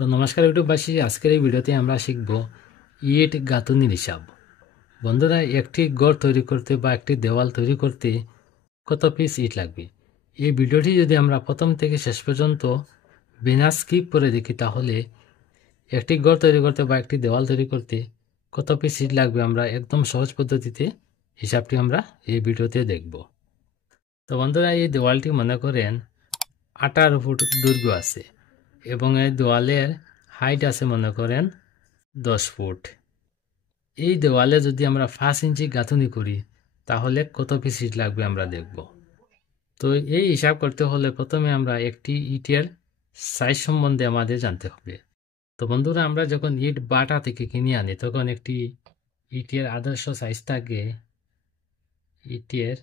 তো নমস্কার ইউটিউববাসী, আজকের এই ভিডিওতে আমরা শিখব ইট গাঁথুনির হিসাব। বন্ধুরা, একটি ঘর তৈরি করতে বা একটি দেওয়াল তৈরি করতে কত পিস ইট লাগবে, এই ভিডিওটি যদি আমরা প্রথম থেকে শেষ পর্যন্ত বিনা স্কিপ করে দেখি, তাহলে একটি ঘর তৈরি করতে বা একটি দেওয়াল তৈরি করতে কত পিস ইট লাগবে আমরা একদম সহজ পদ্ধতিতে হিসাবটি আমরা এই ভিডিওতে দেখব। তো বন্ধুরা, এই দেওয়ালটি মনে করেন 18 ফুট দৈর্ঘ্য আছে এবং এই দেওয়ালের হাইট আছে মনে করেন 10 ফুট। এই দেওয়ালে যদি আমরা 5 ইঞ্চি গাঁথুনি করি তাহলে কত পিস ইট লাগবে আমরা দেখব। তো এই হিসাব করতে হলে প্রথমে আমরা একটি ইটের সাইজ সম্বন্ধে আমাদের জানতে হবে। তো বন্ধুরা, আমরা যখন ইট বাটা থেকে কিনে আনি তখন একটি ইটের আদর্শ সাইজ থাকে। ইটের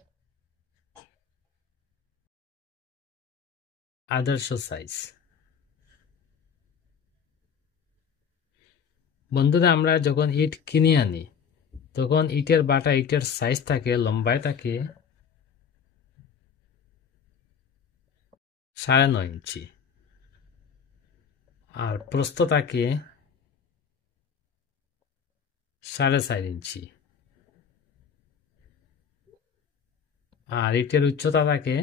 আদর্শ সাইজ, বন্ধুরা, আমরা যখন ইট কিনে আনি তখন ইটের বাটা ইটের সাইজ থাকে, লম্বায় থাকে 9.5 ইঞ্চি আর প্রস্থ থাকে 4.5 ইঞ্চি আর ইটের উচ্চতা থাকে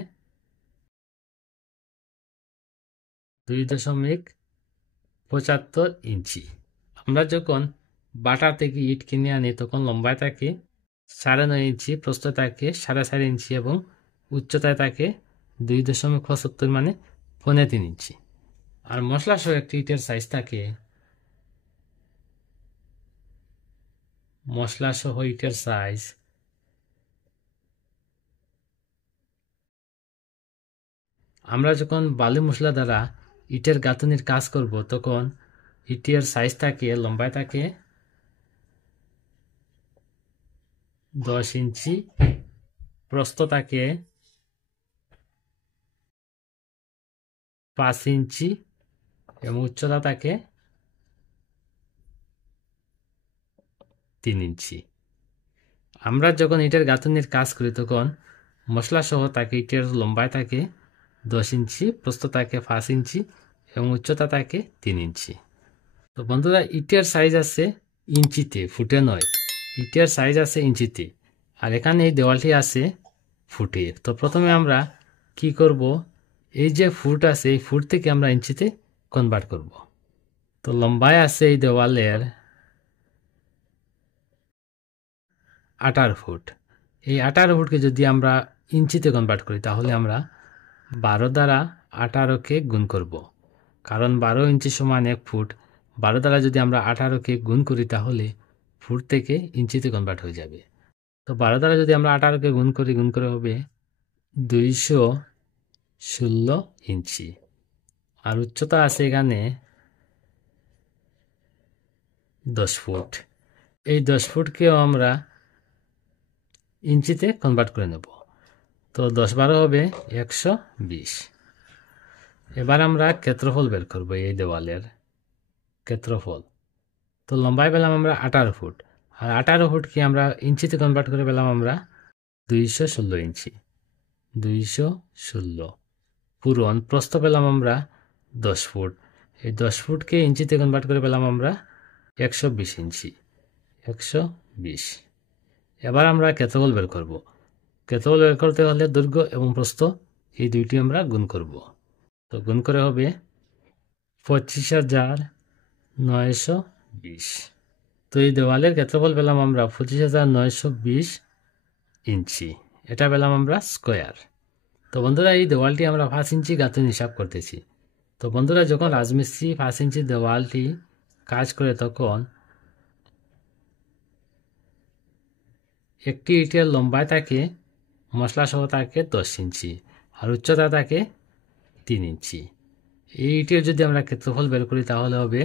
2.75 ইঞ্চি। আমরা যখন বাটা থেকে ইট কিনে আনি তখন লম্বায় থাকে 9.5 ইঞ্চি, প্রস্থ থাকে 4.5 ইঞ্চি এবং উচ্চতায় থাকে 2.75 মানে 3.5 ইঞ্চি। আর মশলা সহ একটি ইটের সাইজ থাকে, মশলা সহ ইটের সাইজ আমরা যখন বালু মশলা দ্বারা ইটের গাঁথুনির কাজ করব তখন ইটের সাইজ থাকে, লম্বায় থাকে 10 ইঞ্চি, প্রস্থ থাকে 5 ইঞ্চি এবং উচ্চতা থাকে 3 ইঞ্চি। আমরা যখন ইটের গাঁথুনির কাজ করি তখন মশলা সহ থাকে ইটের লম্বায় থাকে 10 ইঞ্চি, প্রস্থ থাকে 5 ইঞ্চি এবং উচ্চতা থাকে 3 ইঞ্চি। তো বন্ধুরা, ইটের সাইজ আছে ইঞ্চিতে, ফুটে নয়। ইটের সাইজ আছে ইঞ্চিতে আর এখানে এই দেওয়ালটি আছে ফুটে। তো প্রথমে আমরা কি করব, এই যে ফুট আছে এই ফুট থেকে আমরা ইঞ্চিতে কনভার্ট করব। তো লম্বায় আছে এই দেওয়ালের 18 ফুট। এই 18 ফুটকে যদি আমরা ইঞ্চিতে কনভার্ট করি তাহলে আমরা 12 দ্বারা 18কে গুণ করব, কারণ 12 ইঞ্চি সমান 1 ফুট। 12 দ্বারা যদি আমরা 18কে গুণ করি তাহলে ফুট থেকে ইঞ্চিতে কনভার্ট হয়ে যাবে। তো 12 দ্বারা যদি আমরা 18কে গুণ করে হবে 216 ইঞ্চি আর উচ্চতা আছে এখানে 10 ফুট। এই 10 ফুটকেও আমরা ইঞ্চিতে কনভার্ট করে নেব। তো 10-12 হবে 120। এবার আমরা ক্ষেত্রফল বের করব এই দেওয়ালের ক্ষেত্রফল। তো লম্বায় পেলাম আমরা 18 ফুট আর 18 ফুটকে আমরা ইঞ্চিতে কনভার্ট করে পেলাম আমরা 216 ইঞ্চি। 216 পূরণ প্রস্থ পেলাম আমরা 10 ফুট। এই 10 ফুটকে ইঞ্চিতে কনভার্ট করে পেলাম আমরা 120 ইঞ্চি। 120। এবার আমরা ক্ষেত্রফল বের করব। ক্ষেত্রফল বের করতে হলে দৈর্ঘ্য এবং প্রস্থ এই দুইটি আমরা গুণ করব। তো গুণ করে হবে 25,920। তো এই দেওয়ালের ক্ষেত্রফল পেলাম আমরা 25,920 ইঞ্চি। এটা পেলাম আমরা স্কোয়ার। তো বন্ধুরা, এই দেওয়ালটি আমরা 5 ইঞ্চি গাঁথুনি হিসাব করতেছি। তো বন্ধুরা, যখন রাজমিস্ত্রি 5 ইঞ্চি দেওয়ালটি কাজ করে তখন একটি ইটের লম্বায় থাকে মশলা সহ থাকে 10 ইঞ্চি আর উচ্চতা থাকে 3 ইঞ্চি। এই ইটের যদি আমরা ক্ষেত্রফল বের করি তাহলে হবে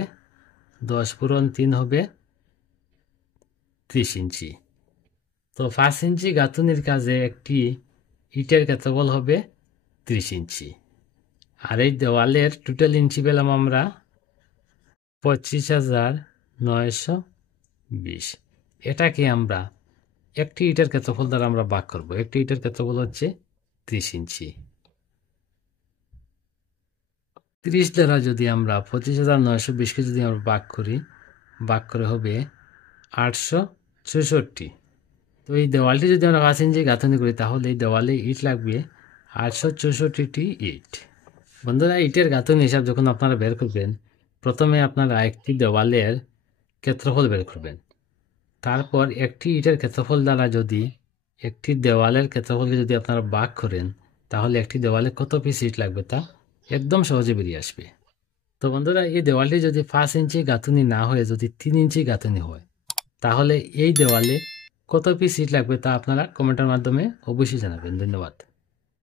10 পূরণ 3 হবে 30 ইঞ্চি। তো 5 ইঞ্চি গাঁথুনির কাজে একটি ইটের ক্ষেত্রফল হবে 30 ইঞ্চি আর এই দেওয়ালের টোটাল ইঞ্চি পেলাম আমরা 25,920। এটাকে আমরা একটি ইটের ক্ষেত্রফল দ্বারা আমরা ভাগ করব। একটি ইটের ক্ষেত্রফল হচ্ছে 30 ইঞ্চি। 30 দ্বারা যদি আমরা 25,920কে যদি আমরা ভাগ করে হবে 864। তো এই দেওয়ালটি যদি আমরা 5 ইঞ্চি গাঁথনি করি তাহলে এই দেওয়ালে ইট লাগবে 864টি ইট। বন্ধুরা, ইটের গাঁথনি হিসাব যখন আপনারা বের করবেন, প্রথমে আপনারা একটি দেওয়ালের ক্ষেত্রফল বের করবেন। তারপর একটি ইটের ক্ষেত্রফল দ্বারা যদি একটি দেওয়ালের ক্ষেত্রফলকে যদি আপনারা ভাগ করেন, তাহলে একটি দেওয়ালে কত পিস ইট লাগবে তা একদম সহজে বেরিয়ে আসবে। তো বন্ধুরা, এই দেওয়ালটি যদি 5 ইঞ্চি গাঁথনি না হয়ে যদি 3 ইঞ্চি গাঁথনি হয়, তাহলে এই দেওয়ালে কত পিস ইট লাগবে তা আপনারা কমেন্টের মাধ্যমে অবশ্যই জানাবেন। ধন্যবাদ।